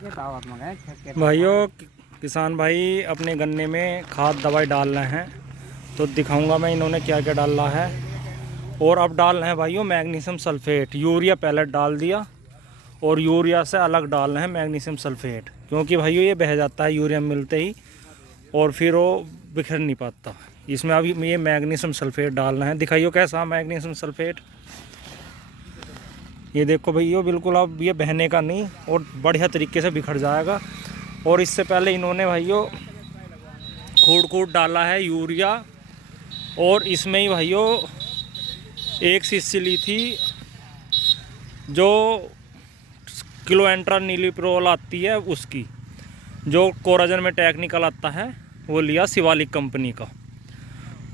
भाइयों, किसान भाई अपने गन्ने में खाद दवाई डाल रहे हैं, तो दिखाऊंगा मैं इन्होंने क्या क्या डाला है। और अब डाल रहे हैं भाइयों मैग्नीशियम सल्फेट। यूरिया पहले डाल दिया और यूरिया से अलग डाल रहे हैं मैग्नीशियम सल्फेट, क्योंकि भाइयों ये बह जाता है यूरिया मिलते ही और फिर वो बिखर नहीं पाता। इसमें अभी ये मैग्नीशियम सल्फेट डाल रहे हैं। दिखाइयो कैसा मैग्नीशियम सल्फेट। ये देखो भैया, बिल्कुल अब ये बहने का नहीं और बढ़िया तरीके से बिखर जाएगा। और इससे पहले इन्होंने भाइयों खूड़ डाला है यूरिया, और इसमें ही भाइयों एक शीशी ली थी जो किलोएंट्रा नीलीप्रोल आती है, उसकी जो कोराजन में टेक्निकल आता है वो लिया शिवालिक कंपनी का।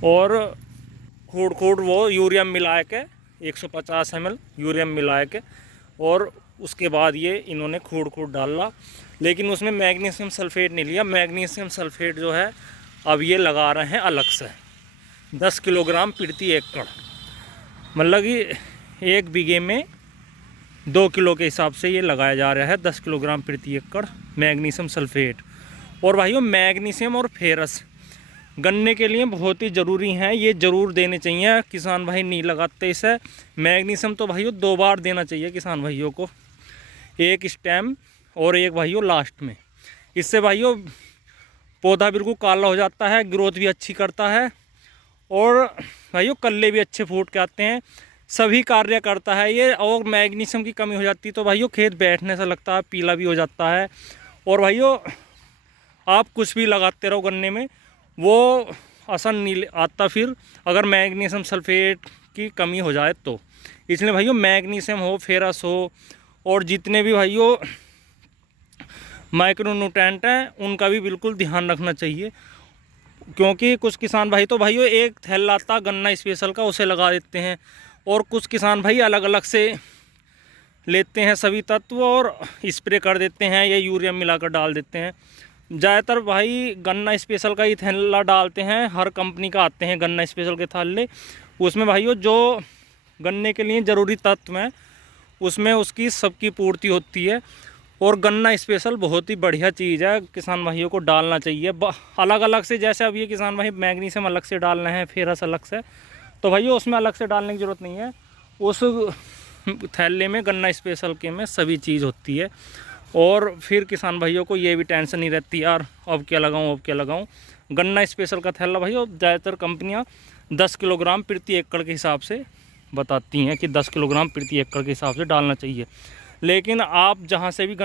और खूड़ वो यूरिया मिला के 150 ml यूरिया मिला के, और उसके बाद ये इन्होंने खूड़ डाला। लेकिन उसमें मैग्नीशियम सल्फेट नहीं लिया। मैग्नीशियम सल्फेट जो है अब ये लगा रहे हैं अलग से 10 किलोग्राम प्रति एकड़, मतलब कि 1 बीघे में 2 किलो के हिसाब से ये लगाया जा रहा है 10 किलोग्राम प्रति एकड़ मैग्नीशियम सल्फेट। और भाइयों मैग्नीशियम और फेरस गन्ने के लिए बहुत ही ज़रूरी हैं, ये ज़रूर देने चाहिए। किसान भाई नहीं लगाते इसे। मैग्नीशियम तो भाइयों 2 बार देना चाहिए किसान भाइयों को, एक स्टेम और एक भाइयों लास्ट में। इससे भाइयों पौधा बिल्कुल काला हो जाता है, ग्रोथ भी अच्छी करता है और भाइयों कल्ले भी अच्छे फूट के आते हैं, सभी कार्य करता है ये। और मैग्नीशियम की कमी हो जाती है तो भाइयों खेत बैठने से लगता है, पीला भी हो जाता है। और भाइयों आप कुछ भी लगाते रहो गन्ने में, वो असर नहीं आता फिर अगर मैग्नीशियम सल्फेट की कमी हो जाए तो। इसलिए भाइयों मैग्नीशियम हो, फेरस हो, और जितने भी भाइयों माइक्रोन्यूट्रेंट हैं उनका भी बिल्कुल ध्यान रखना चाहिए। क्योंकि कुछ किसान भाई तो भाइयों एक थैला आता गन्ना स्पेशल का, उसे लगा देते हैं, और कुछ किसान भाई अलग अलग से लेते हैं सभी तत्व और स्प्रे कर देते हैं या यूरिया मिलाकर डाल देते हैं। ज़्यादातर भाई गन्ना स्पेशल का ही थैला डालते हैं, हर कंपनी का आते हैं गन्ना स्पेशल के थैले। उसमें भाइयों जो गन्ने के लिए ज़रूरी तत्व हैं उसमें उसकी सबकी पूर्ति होती है। और गन्ना स्पेशल बहुत ही बढ़िया चीज़ है, किसान भाइयों को डालना चाहिए अलग अलग से। जैसे अब ये किसान भाई मैग्नीशियम अलग से डाल रहे हैं, फेरस अलग से, तो भाइयों उसमें अलग से डालने की ज़रूरत नहीं है। उस थैले में गन्ना स्पेशल के में सभी चीज़ होती है। और फिर किसान भाइयों को ये भी टेंशन नहीं रहती यार अब क्या लगाऊं। गन्ना स्पेशल का थैला भाइयों ज़्यादातर कंपनियां 10 किलोग्राम प्रति एकड़ के हिसाब से बताती हैं कि 10 किलोग्राम प्रति एकड़ के हिसाब से डालना चाहिए। लेकिन आप जहां से भी